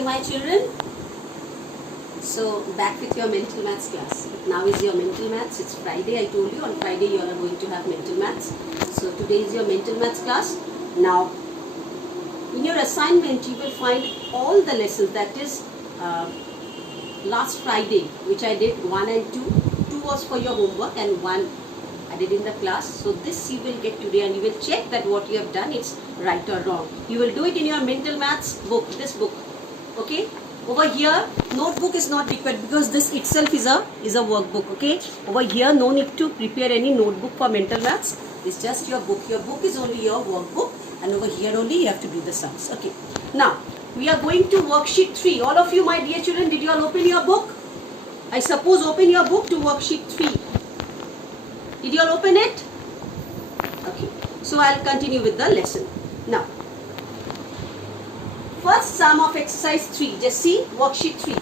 Okay, my children. So back with your mental maths class. Now is your mental maths. It's Friday. I told you on Friday you are going to have mental maths. So today is your mental maths class. Now in your assignment you will find all the lessons, that is last Friday which I did 1 and 2. 2 was for your homework and 1 I did in the class. So this you will get today and you will check that what you have done it's right or wrong. You will do it in your mental maths book, this book. Okay? Over here notebook is not required because this itself is a workbook. Okay? Over here no need to prepare any notebook for mental maths. It's just your book. Your book is only your workbook and over here only you have to do the sums. Okay? Now we are going to worksheet 3. All of you my dear children, did you all open your book? I suppose open your book to worksheet 3. Did you all open it? Okay. So I'll continue with the lesson. Now, first sum of exercise 3. Just see worksheet 3.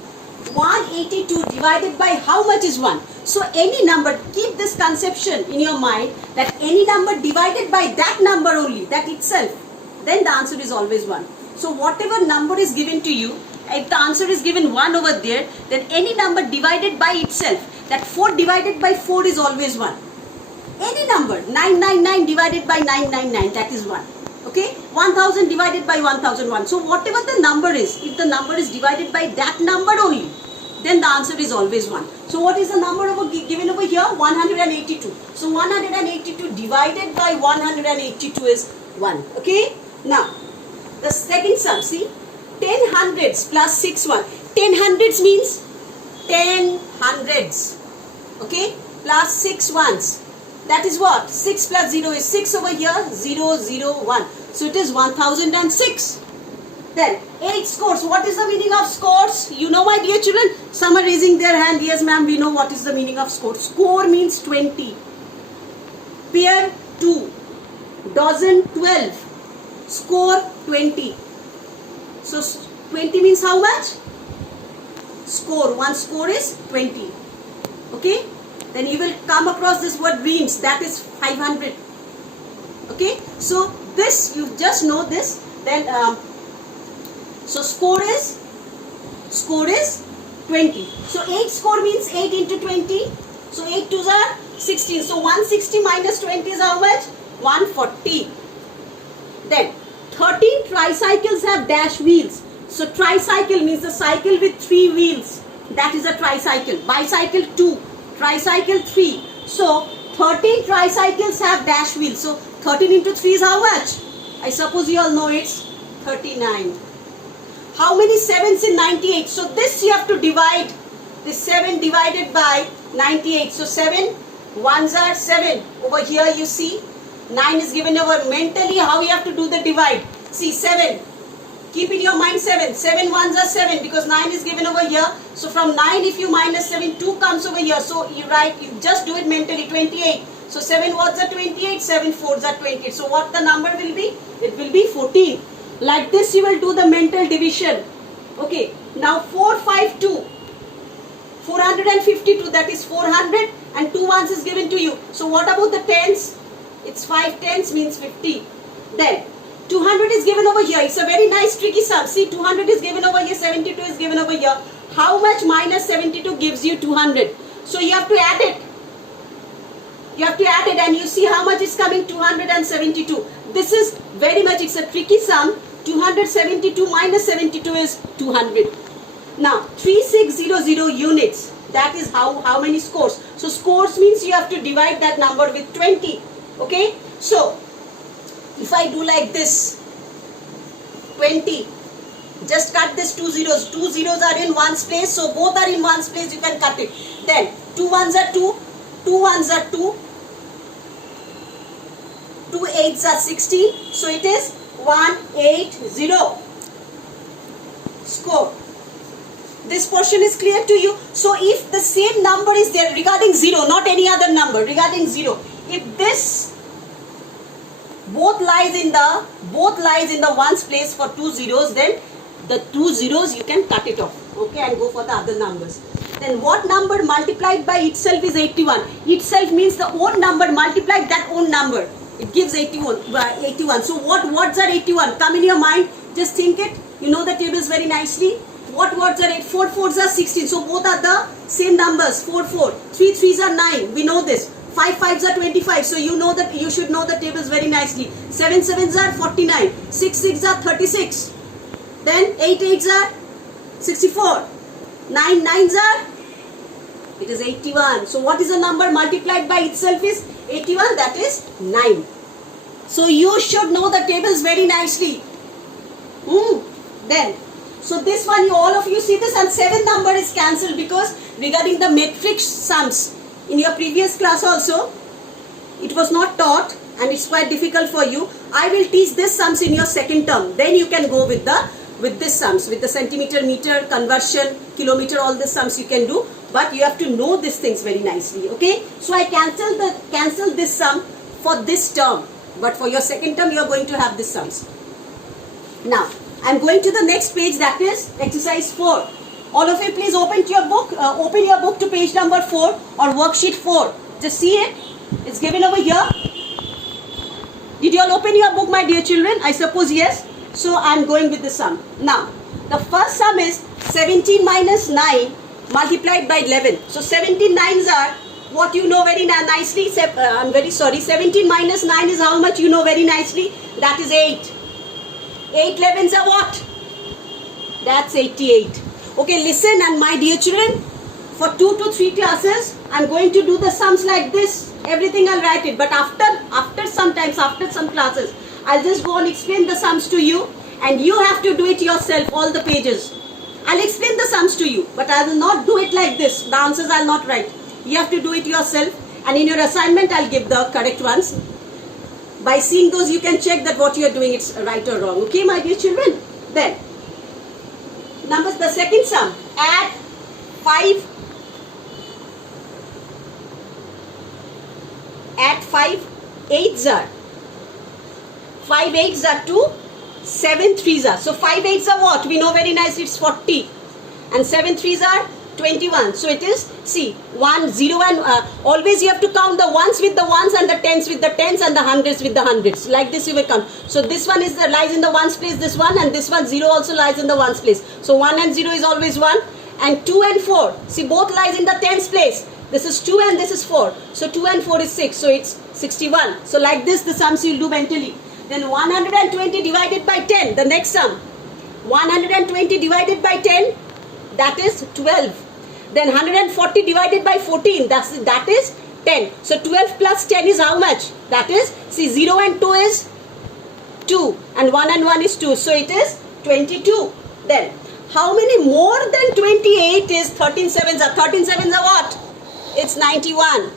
182 divided by how much is 1? So any number, keep this conception in your mind that any number divided by that number only, that itself, then the answer is always 1. So whatever number is given to you, if the answer is given 1 over there, then any number divided by itself, that 4 divided by 4 is always 1. Any number, 999 divided by 999, that is 1. Okay, 1000 divided by 1001. So whatever the number is, if the number is divided by that number only, then the answer is always 1. So what is the number given over here? 182. So 182 divided by 182 is 1. Okay, now the second sum, see, 10 hundreds plus 6 1. 10 hundreds means 10 hundreds. Okay, plus 6 ones. That is what? 6 plus 0 is 6 over here, 0, 0, 1. So it is 1006. Then 8 scores. What is the meaning of scores? You know my dear children? Some are raising their hand. Yes ma'am, we know what is the meaning of score. Score means 20. Pair 2. Dozen 12. Score 20. So 20 means how much? Score. One score is 20. Okay? Then you will come across this word reams, that is 500. Okay, so this you just know this. Then so score is 20. So 8 score means 8 into 20. So 8 twos are 16. So 160 minus 20 is how much? 140. Then 13 tricycles have dash wheels. So tricycle means the cycle with 3 wheels. That is a tricycle. Bicycle 2. Tricycle 3. So 13 tricycles have dash wheels. So 13 into 3 is how much? I suppose you all know it's 39. How many 7s in 98? So this you have to divide. This 7 divided by 98. So 7 ones are 7. Over here you see 9 is given over. Mentally how you have to do the divide? See 7. Keep in your mind 7. 7 ones are 7 because 9 is given over here. So from 9 if you minus 7, 2 comes over here. So you just do it mentally, 28. So 7 ones are 28, 7 fours are 28. So what the number will be? It will be 14. Like this you will do the mental division. Okay. Now 452. 452, that is 400 and 2 ones is given to you. So what about the tens? It's 5 tens means 50. Then 200 is given over here. It's a very nice tricky sum. See, 200 is given over here, 72 is given over here. How much minus 72 gives you 200? So you have to add it. You have to add it and you see how much is coming, 272. This is very much, it's a tricky sum. 272 minus 72 is 200. Now, 3600 units. That is how many scores. So scores means you have to divide that number with 20. Okay? So, if I do like this, 20, just cut this 2 zeros. 2 zeros are in ones place, so both are in ones place, you can cut it. Then 2 ones are 2, 2 ones are 2, 2 eights are 16, so it is 180. Score. This portion is clear to you. So if the same number is there regarding 0, not any other number, regarding 0, if this both lies in the ones place for 2 zeros, then the 2 zeros you can cut it off, okay, and go for the other numbers. Then what number multiplied by itself is 81? Itself means the own number multiplied that own number. It gives 81. So what words are 81? Come in your mind, just think it. You know the tables very nicely. What words are 8? 4 4s are 16. So both are the same numbers. 4 4. 3 3s are 9. We know this. 5 5s are 25. So you know that you should know the tables very nicely. 7 7s are 49. 6 6 are 36. Then 8 8s are 64. 9 9s are, it is 81. So what is a number multiplied by itself is 81? That is 9. So you should know the tables very nicely. Then, so this one, all of you see this, and 7 number is cancelled because regarding the matrix sums in your previous class also, it was not taught and it's quite difficult for you. I will teach this sums in your second term. Then you can go with this sums, with the centimeter, meter, conversion, kilometer, all the sums you can do. But you have to know these things very nicely. Okay? So I cancel this sum for this term. But for your second term, you are going to have these sums. Now, I am going to the next page, that is exercise 4. All of you please open your book to page number 4 or worksheet 4. Just see it. It's given over here. Did you all open your book, my dear children? I suppose yes. So I am going with the sum. Now, the first sum is 17 minus 9 multiplied by 11. So 17 nines are what you know very nicely. I'm very sorry. 17 minus 9 is how much you know very nicely. That is 8. 8 11s are what? That's 88. Okay, listen, and my dear children, for 2 to 3 classes, I'm going to do the sums like this. Everything I'll write it. But after some classes, I'll just go and explain the sums to you, and you have to do it yourself, all the pages. I'll explain the sums to you, but I will not do it like this. The answers I'll not write. You have to do it yourself, and in your assignment I'll give the correct ones. By seeing those, you can check that what you are doing is right or wrong. Okay, my dear children? Then, the second sum, add 5 8s are. 5 8s are 2, 7 3s are. So 5 8s are what? We know very nicely it's 40. And 7 3s are 21. So it is, see, 1, 0 and always you have to count the ones with the ones and the tens with the tens and the hundreds with the hundreds. Like this you will count. So this one lies in the ones place, this one, and this one 0 also lies in the ones place. So 1 and 0 is always 1. And 2 and 4, see, both lies in the tens place. This is 2 and this is 4. So 2 and 4 is 6. So it's 61. So like this the sums you will do mentally. Then 120 divided by 10. The next sum. 120 divided by 10. That is 12. Then 140 divided by 14. That is 10. So 12 plus 10 is how much? That is, see, 0 and 2 is 2. And 1 and 1 is 2. So it is 22. Then how many more than 28 is 13 sevens are? 13 sevens are what? It's 91.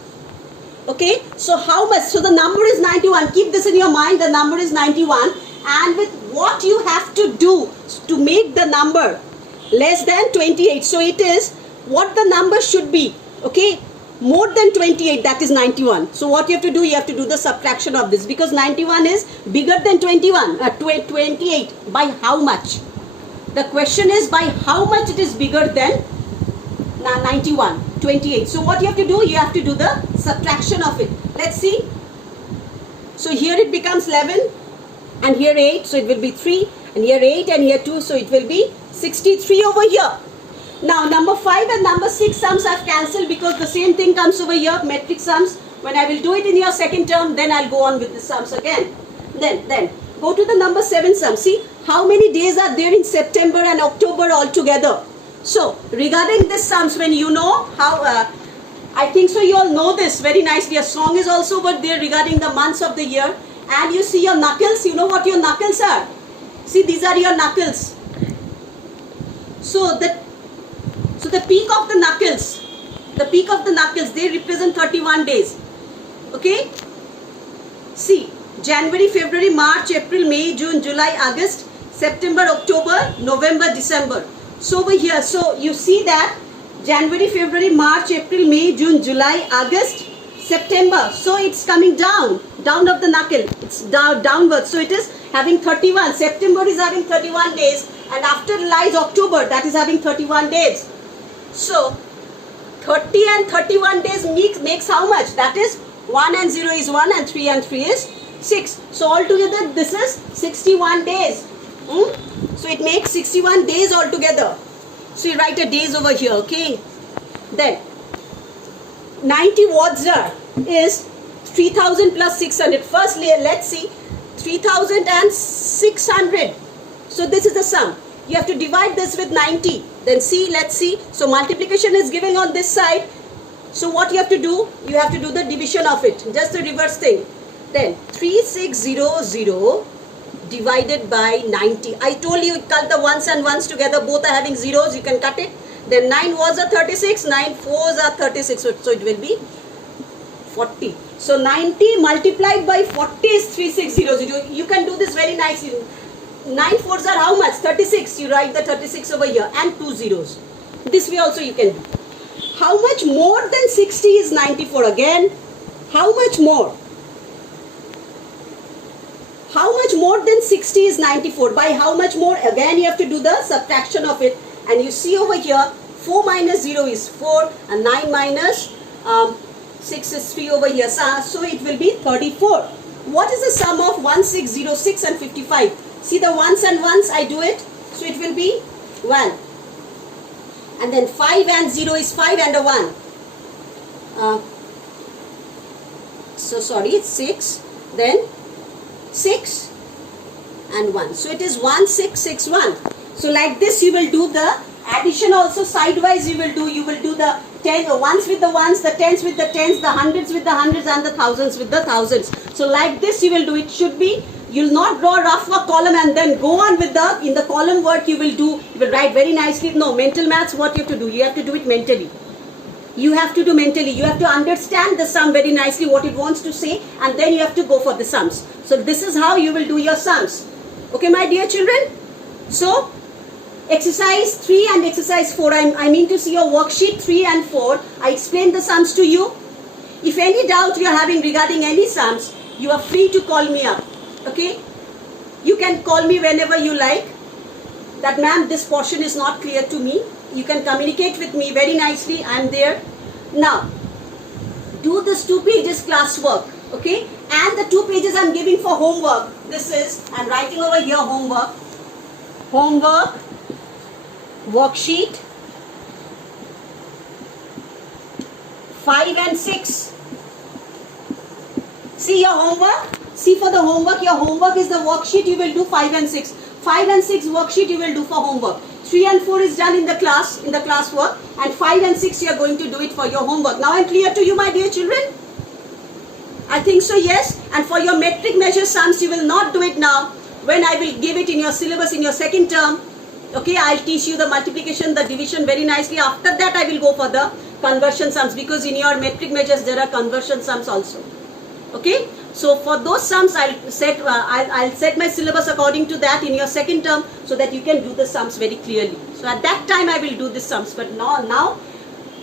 Okay, so how much? So the number is 91. Keep this in your mind. The number is 91. And with what you have to do to make the number less than 28. So it is what the number should be. Okay, more than 28, that is 91. So what you have to do? You have to do the subtraction of this, because 91 is bigger than 28. By how much? The question is by how much it is bigger than 91, 28. So what you have to do? You have to do the subtraction of it. Let's see. So here it becomes 11 and here 8. So it will be 3 and here 8 and here 2. So it will be 63 over here. Now number 5 and number 6 sums I've cancelled because the same thing comes over here, metric sums. When I will do it in your second term, then I'll go on with the sums again. Then go to the number 7 sum. See how many days are there in September and October all together. So regarding this sums, when you know how, I think so you all know this very nicely. A song is also over there regarding the months of the year. And you see your knuckles. You know what your knuckles are? See, these are your knuckles. So the peak of the knuckles, they represent 31 days. Okay? See, January, February, March, April, May, June, July, August, September, October, November, December. So over here, so you see that January, February, March, April, May, June, July, August, September. So it's coming down of the knuckle. It's downwards. So it is having 31. September is having 31 days. And after lies October, that is having 31 days. So 30 and 31 days makes how much? That is 1 and 0 is 1 and 3 and 3 is 6. So altogether this is 61 days. So it makes 61 days altogether. So you write a days over here, okay? Then 90 watts is 3000 plus 600. Firstly, let's see 3600. So this is the sum. You have to divide this with 90. Then see, let's see. So multiplication is given on this side. So what you have to do? You have to do the division of it. Just the reverse thing. Then 3600 divided by 90. I told you cut the ones and ones together. Both are having zeros. You can cut it. Then 9 ones are 36. 9 fours are 36. So it will be 40. So 90 multiplied by 40 is 3600. You can do this very nicely. 9 fours are how much? 36. You write the 36 over here and 2 zeros. This way also you can do. How much more than 60 is 94 again? How much more? How much more than 60 is 94? By how much more? Again you have to do the subtraction of it. And you see over here 4 minus 0 is 4 and 9 minus 6 is 3 over here. So it will be 34. What is the sum of 1606 and 55? See the ones and ones, I do it. So it will be 1. And then 5 and 0 is 5 and a 1. So sorry, it's 6. Then 6 and 1. So it is 1661. So like this you will do the addition also sidewise you will do. You will do the ones with the ones, the tens with the tens, the hundreds with the hundreds and the thousands with the thousands. So like this you will do. It should be, you will not draw rough a column and then go on with the, in the column work you will write very nicely. No, mental maths what you have to do. You have to do it mentally. You have to do mentally. You have to understand the sum very nicely, what it wants to say, and then you have to go for the sums. So this is how you will do your sums. Okay, my dear children? So, exercise 3 and exercise 4, I mean to see your worksheet 3 and 4. I explained the sums to you. If any doubt you are having regarding any sums, you are free to call me up. Okay? You can call me whenever you like. That ma'am, this portion is not clear to me. You can communicate with me very nicely. I am there. Now, do this 2 pages classwork. Okay? And the 2 pages I am giving for homework. This is, I am writing over here homework. Homework. Worksheet 5 and 6. See your homework. See for the homework. Your homework is the worksheet you will do 5 and 6. 5 and 6 worksheet you will do for homework. 3 and 4 is done in the class, in the classwork. And 5 and 6 you are going to do it for your homework. Now I am clear to you, my dear children? I think so, yes. And for your metric measure sums, you will not do it now. When I will give it in your syllabus in your second term. Okay, I'll teach you the multiplication, the division very nicely. After that, I will go for the conversion sums, because in your metric measures there are conversion sums also. Okay, so for those sums, I'll set my syllabus according to that in your second term, so that you can do the sums very clearly. So at that time, I will do the sums, but now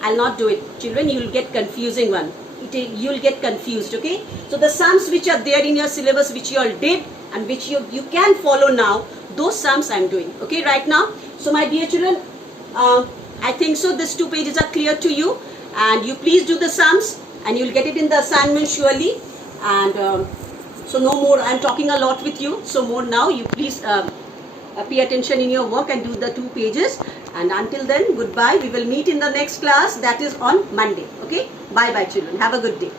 I'll not do it. Children, you will get confusing one. You will get confused. Okay, so the sums which are there in your syllabus, which you all did and which you can follow now, those sums I am doing, okay, right now. So my dear children, I think so these 2 pages are clear to you, and you please do the sums and you will get it in the assignment surely. And so no more, I am talking a lot with you, so more now, you please pay attention in your work and do the 2 pages. And until then, goodbye. We will meet in the next class, that is on Monday. Okay, bye bye children, have a good day.